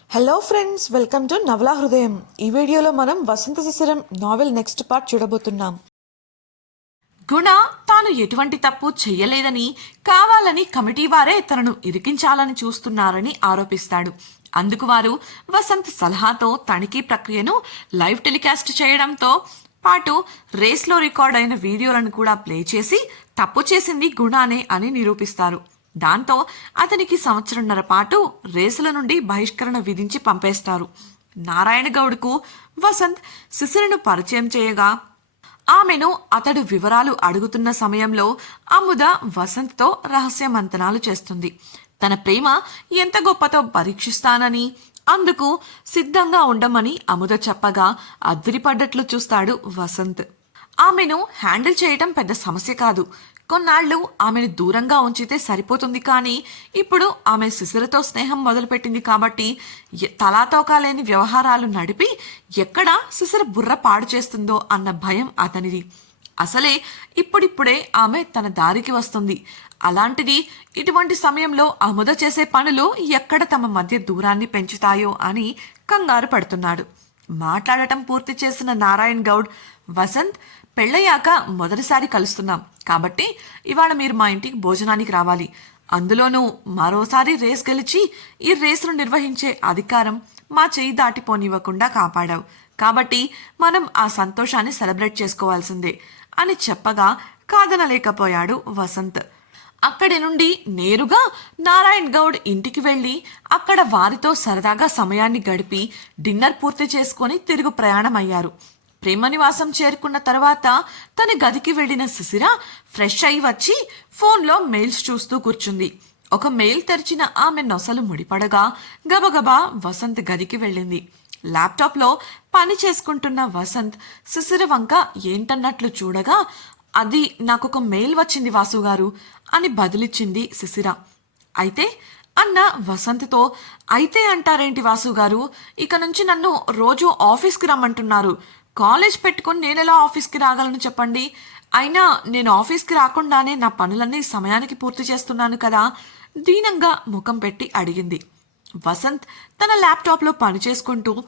Hello friends welcome to నవలా హృదయం ఈ వీడియోలో మనం Vasantha Sisiram novel next part చూడబోతున్నాం. గుణ తాను ఎటువంటి తప్పు చెయ్యలేదని కావాలని కమిటీ వారే తనను ఇరికించాలని చూస్తున్నారని ఆరోపిస్తాడు. అందుకు వారు వసంత్ సలహాతో తనిఖీ ప్రక్రియను లైవ్ టెలికాస్ట్ చేయడంతో పాటు రేస్లో రికార్డ్ అయిన వీడియోలను కూడా ప్లే చేసి తప్పు చేసింది గుణానే అని నిరూపిస్తారు. దాంతో అతనికి సంవత్సరంన్నర పాటు రేసుల నుండి బహిష్కరణ విధించి పంపేస్తారు. నారాయణ గౌడ్కు వసంత్ శిశిరను పరిచయం చేయగా ఆమెను అతడు వివరాలు అడుగుతున్న సమయంలో అముద వసంత్తో రహస్య మంతనాలు చేస్తుంది. తన ప్రేమ ఎంత గొప్పతో పరీక్షిస్తానని అందుకు సిద్ధంగా ఉండమని అముద చెప్పగా అద్దిరిపడ్డట్లు చూస్తాడు వసంత్. ఆమెను హ్యాండిల్ చేయటం పెద్ద సమస్య కాదు. కొన్నాళ్ళు ఆమెను దూరంగా ఉంచితే సరిపోతుంది కానీ ఇప్పుడు ఆమె శిశిరతో స్నేహం మొదలుపెట్టింది కాబట్టి తలాతోకాలేని వ్యవహారాలు నడిపి ఎక్కడ శిశిర బుర్ర పాడు చేస్తుందో అన్న భయం అతనిది. అసలే ఇప్పుడిప్పుడే ఆమె తన దారికి వస్తుంది. అలాంటిది ఇటువంటి సమయంలో ఆముద చేసే పనులు ఎక్కడ తమ మధ్య దూరాన్ని పెంచుతాయో అని కంగారు పడుతున్నాడు. మాట్లాడటం పూర్తి చేసిన నారాయణ్ గౌడ్ వసంత్ పెళ్ళయ్యాక మొదటిసారి కలుస్తున్నాం. కాబట్టి ఇవాళ మీరు మా ఇంటికి భోజనానికి రావాలి. అందులోనూ మరోసారి రేస్ గెలిచి ఈ రేసును నిర్వహించే అధికారం మా చేయి దాటిపోనివ్వకుండా కాపాడావు. కాబట్టి మనం ఆ సంతోషాన్ని సెలబ్రేట్ చేసుకోవాల్సిందే అని చెప్పగా కాదనలేకపోయాడు వసంత్. అక్కడి నుండి నేరుగా నారాయణ్ గౌడ్ ఇంటికి వెళ్ళి అక్కడ వారితో సరదాగా సమయాన్ని గడిపి డిన్నర్ పూర్తి చేసుకొని తిరుగు ప్రయాణమయ్యారు. ప్రేమ నివాసం చేరుకున్న తర్వాత తన గదికి వెళ్ళిన సుశిర ఫ్రెష్ అయి వచ్చి ఫోన్లో మెయిల్స్ చూస్తూ కూర్చుంది. ఒక మెయిల్ తెరిచిన ఆమె నొసలు ముడిపడగా గబగబా వసంత్ గదికి వెళ్ళింది. ల్యాప్టాప్లో పని చేసుకుంటున్న వసంత్ సుశిర వంక ఏంటన్నట్లు చూడగా అది నాకొక మెయిల్ వచ్చింది వాసు గారు అని బదులిచ్చింది సుశిర. అయితే? అన్న వసంత్తో అయితే అంటారేంటి వాసు గారు? ఇక నుంచి నన్ను రోజు ఆఫీస్కి రమ్మంటున్నారు. కాలేజ్ పెట్టుకొని ఎలా ఆఫీస్కి రాగలను చెప్పండి? అయినా నేను ఆఫీస్కి రాకుండానే నా పనులన్నీ సమయానికి పూర్తి చేస్తున్నాను కదా? దీనంగా ముఖం పెట్టి అడిగింది. వసంత్ తన ల్యాప్టాప్లో పని చేసుకుంటూ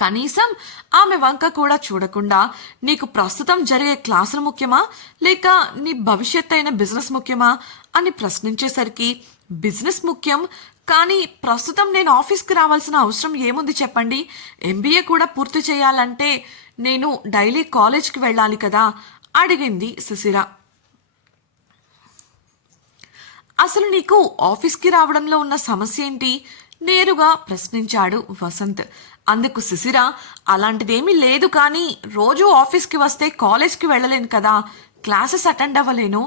కనీసం ఆమె వంక కూడా చూడకుండా నీకు ప్రస్తుతం జరిగే క్లాసులు ముఖ్యమా? లేక నీ భవిష్యత్ అయిన బిజినెస్ ముఖ్యమా? అని ప్రశ్నించేసరికి బిజినెస్ ముఖ్యం కానీ ప్రస్తుతం నేను ఆఫీస్కి రావాల్సిన అవసరం ఏముంది చెప్పండి? ఎంబీఏ కూడా పూర్తి చేయాలంటే నేను డైలీ కాలేజ్కి వెళ్ళాలి కదా? అడిగింది శిశిర అసలు నీకు ఆఫీస్కి రావడంలో ఉన్న సమస్య ఏంటి? నేరుగా ప్రశ్నించాడు వసంత్. అందుకు శిశిర అలాంటిదేమీ లేదు కానీ రోజూ ఆఫీస్కి వస్తే కాలేజ్కి వెళ్ళలేను కదా? క్లాసెస్ అటెండ్ అవ్వలేను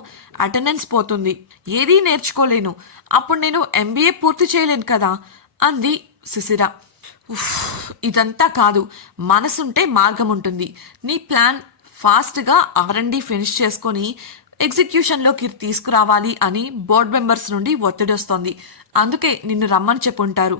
అటెండెన్స్ పోతుంది ఏదీ నేర్చుకోలేను అప్పుడు నేను ఎంబీఏ పూర్తి చేయలేను కదా అంది సుశిర ఇదంతా కాదు మనసుంటే మార్గం ఉంటుంది నీ ప్లాన్ ఫాస్ట్గా ఆర్ఎండి ఫినిష్ చేసుకొని ఎగ్జిక్యూషన్లోకి తీసుకురావాలి అని బోర్డ్ మెంబర్స్ నుండి ఒత్తిడి వస్తోంది అందుకే నిన్ను రమ్మని చెప్పుంటారు.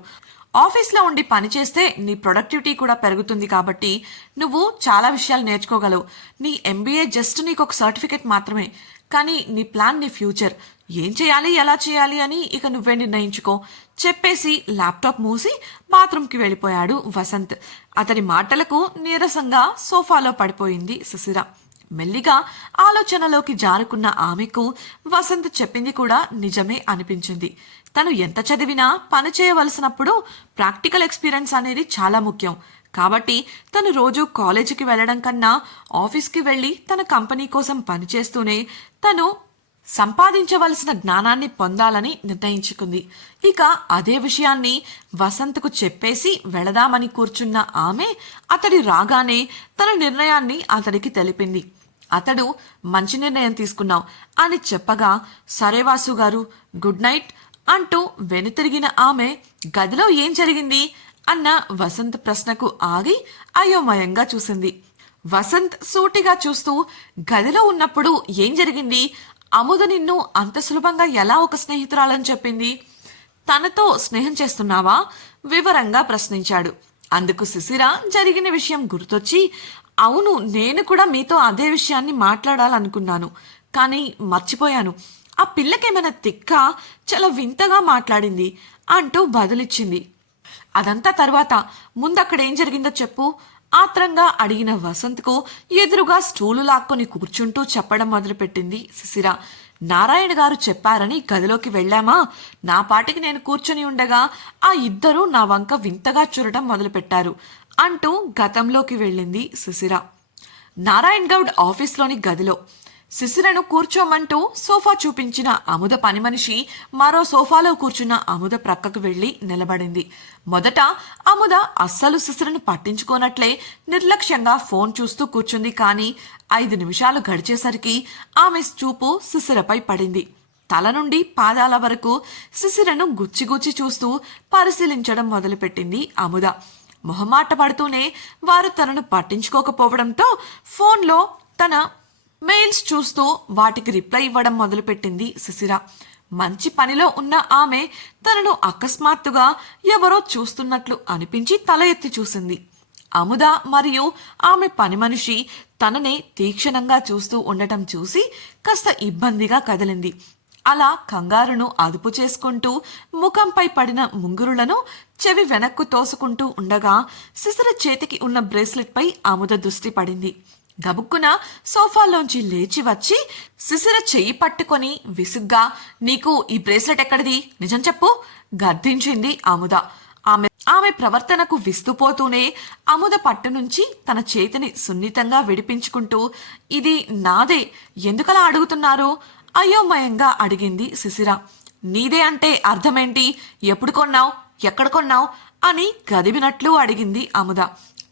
ఆఫీస్లో ఉండి పనిచేస్తే నీ ప్రొడక్టివిటీ కూడా పెరుగుతుంది కాబట్టి నువ్వు చాలా విషయాలు నేర్చుకోగలవు. నీ ఎంబీఏ జస్ట్ నీకు ఒక సర్టిఫికేట్ మాత్రమే. కానీ నీ ప్లాన్ నీ ఫ్యూచర్. ఏం చేయాలి ఎలా చేయాలి అని ఇక నువ్వే నిర్ణయించుకో. చెప్పేసి ల్యాప్టాప్ మూసి బాత్రూంకి వెళ్ళిపోయాడు వసంత్. అతని మాటలకు నీరసంగా సోఫాలో పడిపోయింది సుశిర మెల్లిగా ఆలోచనలోకి జారుకున్న ఆమెకు వసంత్ చెప్పింది కూడా నిజమే అనిపించింది. తను ఎంత చదివినా పని చేయవలసినప్పుడు ప్రాక్టికల్ ఎక్స్పీరియన్స్ అనేది చాలా ముఖ్యం. కాబట్టి తను రోజు కాలేజీకి వెళ్ళడం కన్నా ఆఫీస్కి వెళ్ళి తన కంపెనీ కోసం పనిచేస్తూనే తను సంపాదించవలసిన జ్ఞానాన్ని పొందాలని నిర్ణయించుకుంది. ఇక అదే విషయాన్ని వసంత్కు చెప్పేసి వెళదామని కూర్చున్న ఆమె అతడి రాగానే తన నిర్ణయాన్ని అతడికి తెలిపింది. అతడు మంచి నిర్ణయం తీసుకున్నావు అని చెప్పగా సరే వాసు గారు గుడ్ నైట్ అంటూ వెనుతిరిగిన ఆమె గదిలో ఏం జరిగింది? అన్న వసంత్ ప్రశ్నకు ఆగి అయోమయంగా చూసింది. వసంత్ సూటిగా చూస్తూ గదిలో ఉన్నప్పుడు ఏం జరిగింది? అముద నిన్ను అంత సులభంగా ఎలా ఒక స్నేహితురాలని చెప్పింది? తనతో స్నేహం చేస్తున్నావా? వివరంగా ప్రశ్నించాడు. అందుకు శిశిర జరిగిన విషయం గుర్తొచ్చి అవును నేను కూడా మీతో అదే విషయాన్ని మాట్లాడాలనుకున్నాను కానీ మర్చిపోయాను. ఆ పిల్లకేమైనా తిక్క చాలా వింతగా మాట్లాడింది అంటూ బదులిచ్చింది. అదంతా తర్వాత ముందక్కడ ఏం జరిగిందో చెప్పు. ఆత్రంగా అడిగిన వసంత్కు ఎదురుగా స్టూలు లాక్కొని కూర్చుంటూ చెప్పడం మొదలుపెట్టింది శిశిర నారాయణ గారు చెప్పారని గదిలోకి వెళ్ళామా? నా పాటికి నేను కూర్చుని ఉండగా ఆ ఇద్దరూ నా వంక వింతగా చూడటం మొదలుపెట్టారు అంటూ గతంలోకి వెళ్ళింది శిశిర నారాయణ్ గౌడ్ ఆఫీస్లోని గదిలో శిశిరను కూర్చోమంటూ సోఫా చూపించిన అముద పని మనిషి మరో సోఫాలో కూర్చున్న అముద ప్రక్కకు వెళ్ళి నిలబడింది. మొదట అముద అస్సలు శిశిరను పట్టించుకోనట్లే నిర్లక్ష్యంగా ఫోన్ చూస్తూ కూర్చుంది కానీ ఐదు నిమిషాలు గడిచేసరికి ఆమె చూపు శిశిరపై పడింది. తల నుండి పాదాల వరకు శిశిరను గుచ్చిగుచ్చి చూస్తూ పరిశీలించడం మొదలుపెట్టింది అముద మొహమాట పడుతూనే వారు తనను పట్టించుకోకపోవడంతో ఫోన్లో తన మెయిల్స్ చూస్తూ వాటికి రిప్లై ఇవ్వడం మొదలుపెట్టింది శిశిర మంచి పనిలో ఉన్న ఆమె తనను అకస్మాత్తుగా ఎవరో చూస్తున్నట్లు అనిపించి తల ఎత్తి చూసింది. అముద మరియు ఆమె పని మనిషి తననే తీక్షణంగా చూస్తూ ఉండటం చూసి కాస్త ఇబ్బందిగా కదిలింది. అలా కంగారును అదుపు చేసుకుంటూ ముఖంపై పడిన ముంగురులను చెవి వెనక్కు తోసుకుంటూ ఉండగా శిశిర చేతికి ఉన్న బ్రేస్లెట్పై అముద దృష్టి పడింది. గబుక్కున సోఫాలోంచి లేచి వచ్చి శిశిర చెయ్యి పట్టుకొని విసుగ్గా నీకు ఈ బ్రేస్లెట్ ఎక్కడిది? నిజం చెప్పు గర్దించింది ఆముద. ఆమె ఆమె ప్రవర్తనకు విస్తుపోతూనే అముద పట్టు నుంచి తన చేతిని సున్నితంగా విడిపించుకుంటూ ఇది నాదే ఎందుకలా అడుగుతున్నారు? అయోమయంగా అడిగింది శిశిర నీదే అంటే అర్థమేంటి? ఎప్పుడు కొన్నావు? ఎక్కడ కొన్నావు? అని గదివినట్లు అడిగింది అముద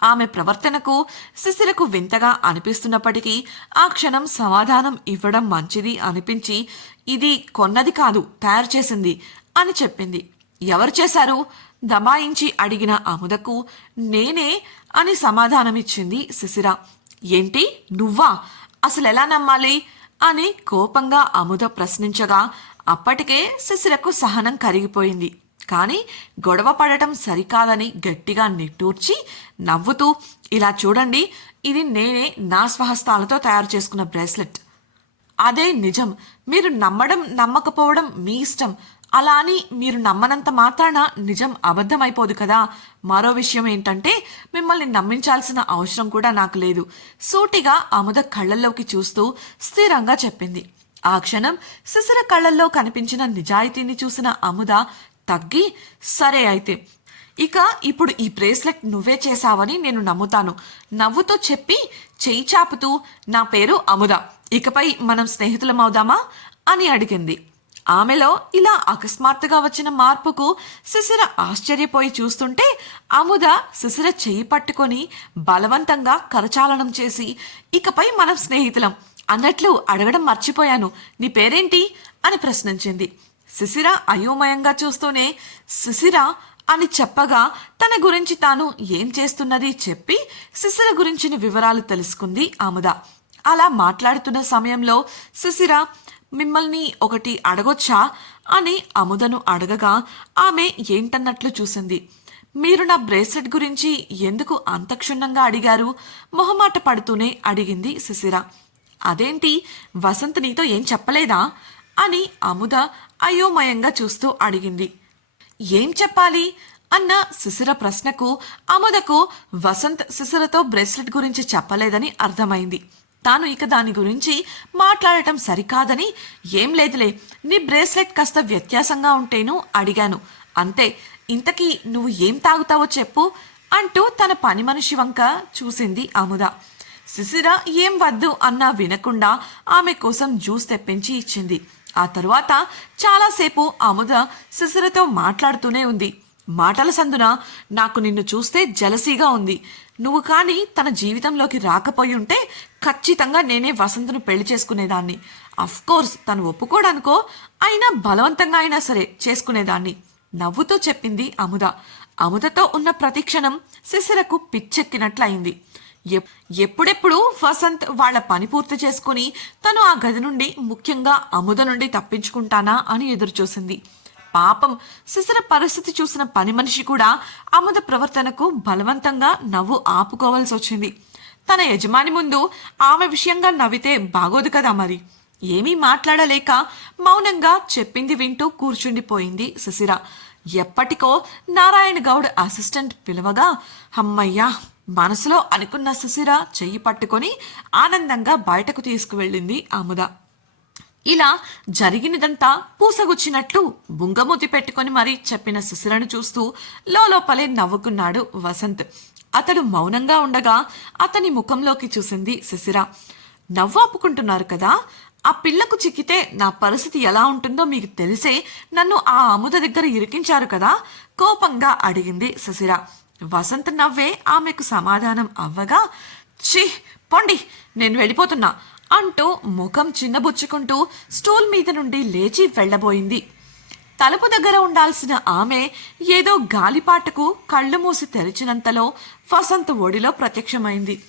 ఆమె ప్రవర్తనకు శిశిరకు వింతగా అనిపిస్తున్నప్పటికీ ఆ క్షణం సమాధానం ఇవ్వడం మంచిది అనిపించి ఇది కొన్నది కాదు తయారు చేసింది అని చెప్పింది. ఎవరు చేశారు? దమాయించి అడిగిన అముదకు నేనే అని సమాధానమిచ్చింది శిశిర. ఏంటి? నువ్వా? అసలు ఎలా నమ్మాలి? అని కోపంగా అముద ప్రశ్నించగా అప్పటికే శిశిరకు సహనం కరిగిపోయింది. కానీ గొడవ పడటం సరికాదని గట్టిగా నిట్టూర్చి నవ్వుతూ ఇలా చూడండి ఇది నేనే నా స్వహస్తాలతో తయారు చేసుకున్న బ్రేస్లెట్. అదే నిజం మీరు నమ్మడం నమ్మకపోవడం మీ ఇష్టం. అలా అని మీరు నమ్మనంత మాత్రాన నిజం అబద్ధమైపోదు కదా. మరో విషయం ఏంటంటే మిమ్మల్ని నమ్మించాల్సిన అవసరం కూడా నాకు లేదు. సూటిగా అముద కళ్ళల్లోకి చూస్తూ స్థిరంగా చెప్పింది. ఆ క్షణం శిశిర కళ్ళల్లో కనిపించిన నిజాయితీని చూసిన అముద తగ్గి సరే అయితే. ఇక ఇప్పుడు ఈ బ్రేస్లెట్ నువ్వే చేశావని నేను నమ్ముతాను. నవ్వుతో చెప్పి చేయి చాపుతూ నా పేరు అముద. ఇకపై మనం స్నేహితులం అవుదామా అని అడిగింది. ఆమెలో ఇలా అకస్మాత్తుగా వచ్చిన మార్పుకు శిశిర ఆశ్చర్యపోయి చూస్తుంటే అముద శిశిర చెయ్యి పట్టుకొని బలవంతంగా కరచాలనం చేసి ఇకపై మనం స్నేహితులం అన్నట్లు అడగడం మర్చిపోయాను. నీ పేరేంటి? అని ప్రశ్నించింది. శిశిర అయోమయంగా చూస్తూనే శిశిర అని చెప్పగా తన గురించి తాను ఏం చేస్తున్నది చెప్పి శిశిర గురించిన వివరాలు తెలుసుకుంది ఆముద. అలా మాట్లాడుతున్న సమయంలో శిశిర మిమ్మల్ని ఒకటి అడగొచ్చా? అని అముదను అడగగా ఆమె ఏంటన్నట్లు చూసింది. మీరు నా బ్రేస్లెట్ గురించి ఎందుకు అంత క్షుణ్ణంగా అడిగారు? మొహమాట పడుతూనే అడిగింది శిశిర అదేంటి? వసంత్ నీతో ఏం చెప్పలేదా? అని అముద అయోమయంగా చూస్తూ అడిగింది. ఏం చెప్పాలి? అన్న శిశిర ప్రశ్నకు అముదకు వసంత్ శిశిరతో బ్రేస్లెట్ గురించి చెప్పలేదని అర్థమైంది. తాను ఇక దాని గురించి మాట్లాడటం సరికాదని ఏం లేదులే నీ బ్రేస్లెట్ కాస్త వ్యత్యాసంగా ఉంటేను అడిగాను. అంతే ఇంతకీ నువ్వు ఏం తాగుతావో చెప్పు అంటూ తన పని మనిషి వంక చూసింది అముద శిశిర ఏం వద్దు అన్నా వినకుండా ఆమె కోసం జ్యూస్ తెప్పించి ఇచ్చింది. ఆ తరువాత చాలాసేపు ఆముద శిశిరతో మాట్లాడుతూనే ఉంది. మాటల సందున నాకు నిన్ను చూస్తే జలసీగా ఉంది. నువ్వు కానీ తన జీవితంలోకి రాకపోయి ఉంటే ఖచ్చితంగా నేనే వసంతను పెళ్ళి చేసుకునేదాన్ని. కోర్స్ తను ఒప్పుకోడానికో అయినా బలవంతంగా అయినా సరే చేసుకునేదాన్ని. నవ్వుతో చెప్పింది అముద. అముదతో ఉన్న ప్రతిక్షణం శిశిరకు పిచ్చెక్కినట్లయింది. అయింది ఎప్పుడెప్పుడు వసంత్ వాళ్ళ పని పూర్తి చేసుకుని తను ఆ గది నుండి ముఖ్యంగా అముద నుండి తప్పించుకుంటానా అని ఎదురుచూసింది. పాపం శిశిర పరిస్థితి చూసిన పని మనిషి కూడా అముద ప్రవర్తనకు బలవంతంగా నవ్వు ఆపుకోవాల్సి వచ్చింది. తన యజమాని ముందు ఆమె విషయంగా నవ్వితే బాగోదు కదా మరి. ఏమీ మాట్లాడలేక మౌనంగా చెప్పింది వింటూ కూర్చుండిపోయింది శిశిర ఎప్పటికో నారాయణ గౌడ్ అసిస్టెంట్ పిలవగా అమ్మయ్యా మనసులో అనుకున్న శశిర చెయ్యి పట్టుకొని ఆనందంగా బయటకు తీసుకువెళ్ళింది ఆముద. ఇలా జరిగినదంతా పూసగుచ్చినట్లు బుంగమూతి పెట్టుకొని మరీ చెప్పిన శిశిరను చూస్తూ లోపలే నవ్వుకున్నాడు వసంత్. అతడు మౌనంగా ఉండగా అతని ముఖంలోకి చూసింది శిశిర నవ్వు ఆపుకుంటున్నారు కదా ఆ పిల్లకు చిక్కితే నా పరిస్థితి ఎలా ఉంటుందో మీకు తెలిసే నన్ను ఆ అముద దగ్గర ఇరికించారు కదా? కోపంగా అడిగింది శిశిర వసంత్ నవ్వే ఆమెకు సమాధానం అవ్వగా ఛీ పొండి నేను వెళ్ళిపోతున్నా అంటూ ముఖం చిన్నబుచ్చుకుంటూ స్టూల్ మీద నుండి లేచి వెళ్ళబోయింది. తలుపు దగ్గర ఉండాల్సిన ఆమె ఏదో గాలిపాటకు కళ్ళు మూసి తెరిచినంతలో వసంత్ ఒడిలో ప్రత్యక్షమైంది.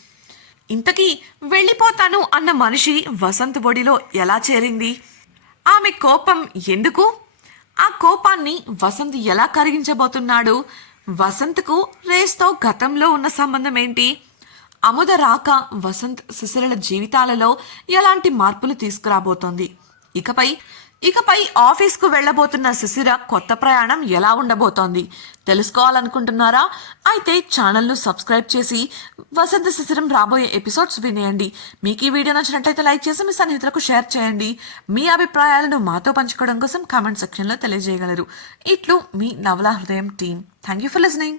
ఇంతకీ వెళ్ళిపోతాను అన్న మనిషి వసంత్ ఒడిలో ఎలా చేరింది? ఆమె కోపం ఎందుకు? ఆ కోపాన్ని వసంత్ ఎలా కరిగించబోతున్నాడు? వసంత్కు రేస్తో గతంలో ఉన్న సంబంధం ఏంటి అముద రాక వసంత్ శిశిరల జీవితాలలో ఎలాంటి మార్పులు తీసుకురాబోతోంది? ఇకపై ఇకపై ఆఫీస్కు వెళ్ళబోతున్న శిశిర కొత్త ప్రయాణం ఎలా ఉండబోతోంది? తెలుసుకోవాలనుకుంటున్నారా? అయితే ఛానల్ను సబ్స్క్రైబ్ చేసి వసంత శిశిరం రాబోయే ఎపిసోడ్స్ వినేయండి. మీకు ఈ వీడియో నచ్చినట్లయితే లైక్ చేసి మీ సన్నిహితులకు షేర్ చేయండి. మీ అభిప్రాయాలను మాతో పంచుకోవడం కోసం కామెంట్ సెక్షన్లో తెలియజేయగలరు. ఇట్లు మీ Navala Hrudayam team. Thank you for listening.